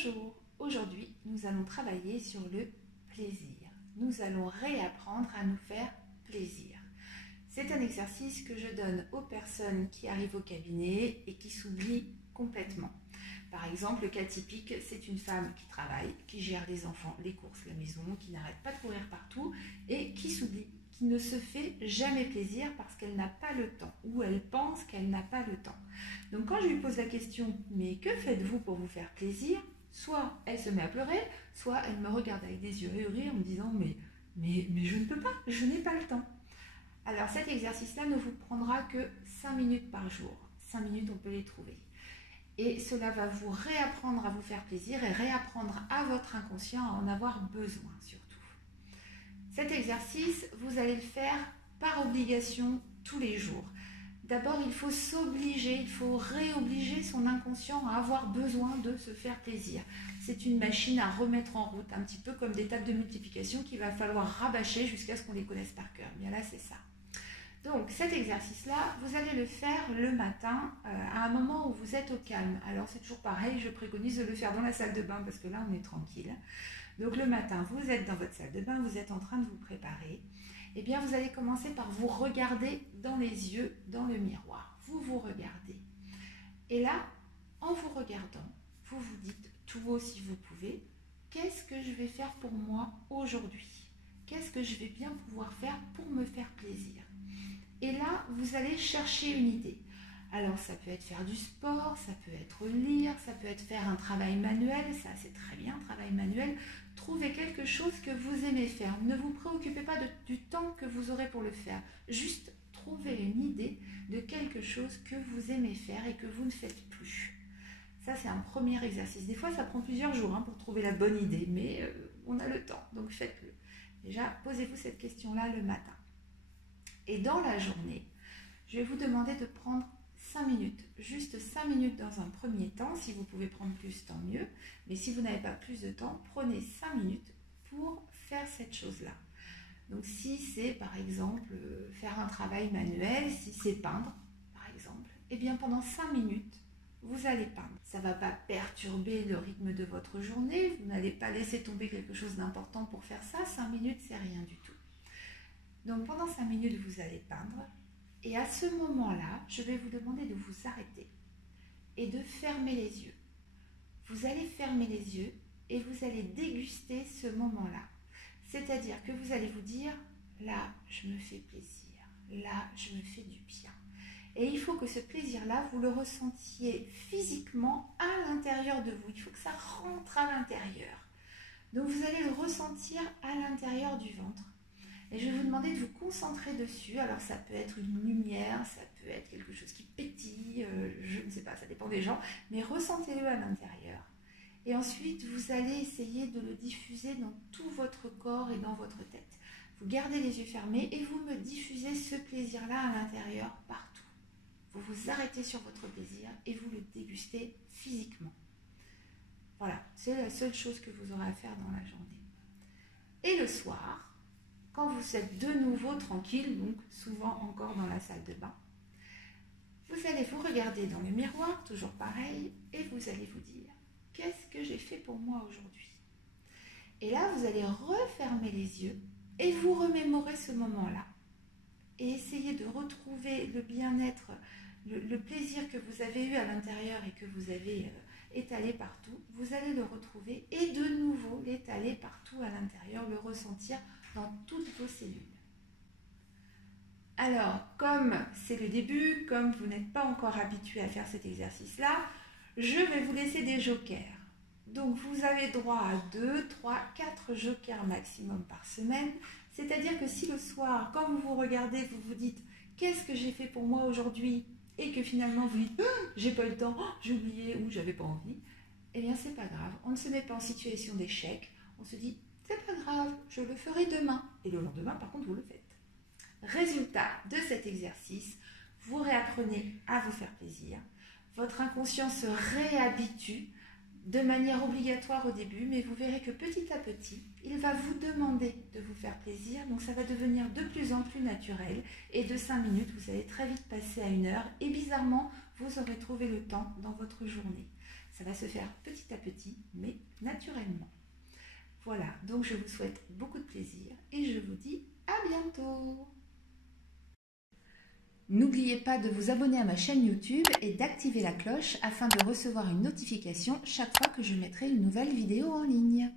Bonjour, aujourd'hui nous allons travailler sur le plaisir. Nous allons réapprendre à nous faire plaisir. C'est un exercice que je donne aux personnes qui arrivent au cabinet et qui s'oublient complètement. Par exemple, le cas typique, c'est une femme qui travaille, qui gère les enfants, les courses, la maison, qui n'arrête pas de courir partout et qui s'oublie, qui ne se fait jamais plaisir parce qu'elle n'a pas le temps ou elle pense qu'elle n'a pas le temps. Donc quand je lui pose la question « mais que faites-vous pour vous faire plaisir ?» soit elle se met à pleurer, soit elle me regarde avec des yeux ahuris en me disant « mais je ne peux pas, je n'ai pas le temps ». Alors cet exercice-là ne vous prendra que 5 minutes par jour. 5 minutes, on peut les trouver. Et cela va vous réapprendre à vous faire plaisir et réapprendre à votre inconscient à en avoir besoin surtout. Cet exercice, vous allez le faire par obligation tous les jours. D'abord, il faut s'obliger, il faut réobliger son inconscient à avoir besoin de se faire plaisir. C'est une machine à remettre en route, un petit peu comme des tables de multiplication qu'il va falloir rabâcher jusqu'à ce qu'on les connaisse par cœur. Bien là, c'est ça. Donc cet exercice-là, vous allez le faire le matin à un moment où vous êtes au calme. Alors c'est toujours pareil, je préconise de le faire dans la salle de bain parce que là on est tranquille. Donc le matin, vous êtes dans votre salle de bain, vous êtes en train de vous préparer. Eh bien vous allez commencer par vous regarder dans les yeux, dans le miroir. Vous vous regardez. Et là, en vous regardant, vous vous dites tout haut si vous pouvez, qu'est-ce que je vais faire pour moi aujourd'hui? Qu'est-ce que je vais bien pouvoir faire pour me faire plaisir? Et là, vous allez chercher une idée. Alors, ça peut être faire du sport, ça peut être lire, ça peut être faire un travail manuel. Ça, c'est très bien, travail manuel. Trouvez quelque chose que vous aimez faire. Ne vous préoccupez pas du temps que vous aurez pour le faire. Juste trouvez une idée de quelque chose que vous aimez faire et que vous ne faites plus. Ça, c'est un premier exercice. Des fois, ça prend plusieurs jours pour trouver la bonne idée, mais on a le temps, donc faites-le. Déjà, posez-vous cette question-là le matin. Et dans la journée, je vais vous demander de prendre 5 minutes, juste 5 minutes dans un premier temps. Si vous pouvez prendre plus, tant mieux. Mais si vous n'avez pas plus de temps, prenez 5 minutes pour faire cette chose-là. Donc si c'est par exemple faire un travail manuel, si c'est peindre par exemple, eh bien pendant 5 minutes, vous allez peindre. Ça ne va pas perturber le rythme de votre journée, vous n'allez pas laisser tomber quelque chose d'important pour faire ça. 5 minutes, c'est rien du tout. Donc pendant 5 minutes, vous allez peindre et à ce moment-là, je vais vous demander de vous arrêter et de fermer les yeux. Vous allez fermer les yeux et vous allez déguster ce moment-là. C'est-à-dire que vous allez vous dire, là, je me fais plaisir, là, je me fais du bien. Et il faut que ce plaisir-là, vous le ressentiez physiquement à l'intérieur de vous. Il faut que ça rentre à l'intérieur. Donc vous allez le ressentir à l'intérieur du ventre. Et je vais vous demander de vous concentrer dessus. Alors ça peut être une lumière, ça peut être quelque chose qui pétille, je ne sais pas, ça dépend des gens, mais ressentez-le à l'intérieur. Et ensuite, vous allez essayer de le diffuser dans tout votre corps et dans votre tête. Vous gardez les yeux fermés et vous me diffusez ce plaisir-là à l'intérieur partout. Vous vous arrêtez sur votre plaisir et vous le dégustez physiquement. Voilà, c'est la seule chose que vous aurez à faire dans la journée. Et le soir, quand vous êtes de nouveau tranquille, donc souvent encore dans la salle de bain, vous allez vous regarder dans le miroir, toujours pareil, et vous allez vous dire « Qu'est-ce que j'ai fait pour moi aujourd'hui ?» Et là, vous allez refermer les yeux et vous remémorer ce moment-là. Et essayer de retrouver le bien-être, le plaisir que vous avez eu à l'intérieur et que vous avez étalé partout. Vous allez le retrouver et de nouveau l'étaler partout à l'intérieur, le ressentir dans toutes vos cellules. Alors, comme c'est le début, comme vous n'êtes pas encore habitué à faire cet exercice-là, je vais vous laisser des jokers. Donc, vous avez droit à 2, 3, 4 jokers maximum par semaine. C'est-à-dire que si le soir, quand vous vous regardez, vous vous dites « Qu'est-ce que j'ai fait pour moi aujourd'hui ?» et que finalement vous dites « J'ai pas eu le temps, j'ai oublié ou j'avais pas envie », eh bien, c'est pas grave. On ne se met pas en situation d'échec. On se dit « C'est pas grave, je le ferai demain. » Et le lendemain, par contre, vous le faites. Résultat de cet exercice, vous réapprenez à vous faire plaisir. Votre inconscient se réhabitue de manière obligatoire au début, mais vous verrez que petit à petit, il va vous demander de vous faire plaisir. Donc ça va devenir de plus en plus naturel. Et de 5 minutes, vous allez très vite passer à 1 heure. Et bizarrement, vous aurez trouvé le temps dans votre journée. Ça va se faire petit à petit, mais naturellement. Voilà, donc je vous souhaite beaucoup de plaisir et je vous dis à bientôt. N'oubliez pas de vous abonner à ma chaîne YouTube et d'activer la cloche afin de recevoir une notification chaque fois que je mettrai une nouvelle vidéo en ligne.